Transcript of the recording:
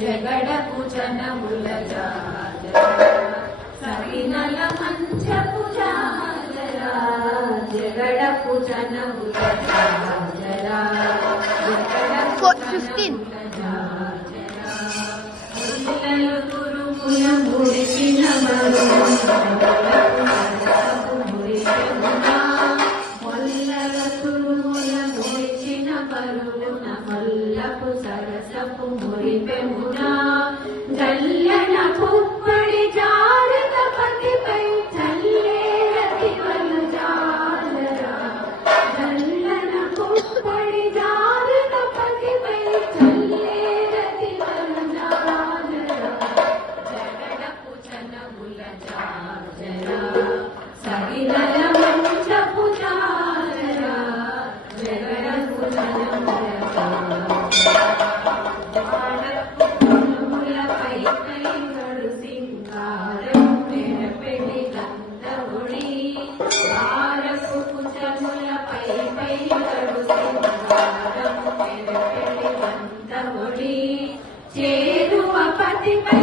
జగడకు జనముల సరినల మంచపు జాజరా జగడకు జనముల జాజరా 15 ముల్లలు తురుముల ముడిచిన ముల్లల తురుముల ముడిచిన పరువున మల్లపు సరసపు మురిపెమునా జల్లన పుప్పడి జారక పతిపై చల్లేరతివలు జాలరా జల్లన పుప్పడి జారక పతిపై చల్లేరతివలు జాలరా జగడపు జనముల జాజరా సరినల మంచపు జాలరా జగడపు జనముల చేరువ పతిపై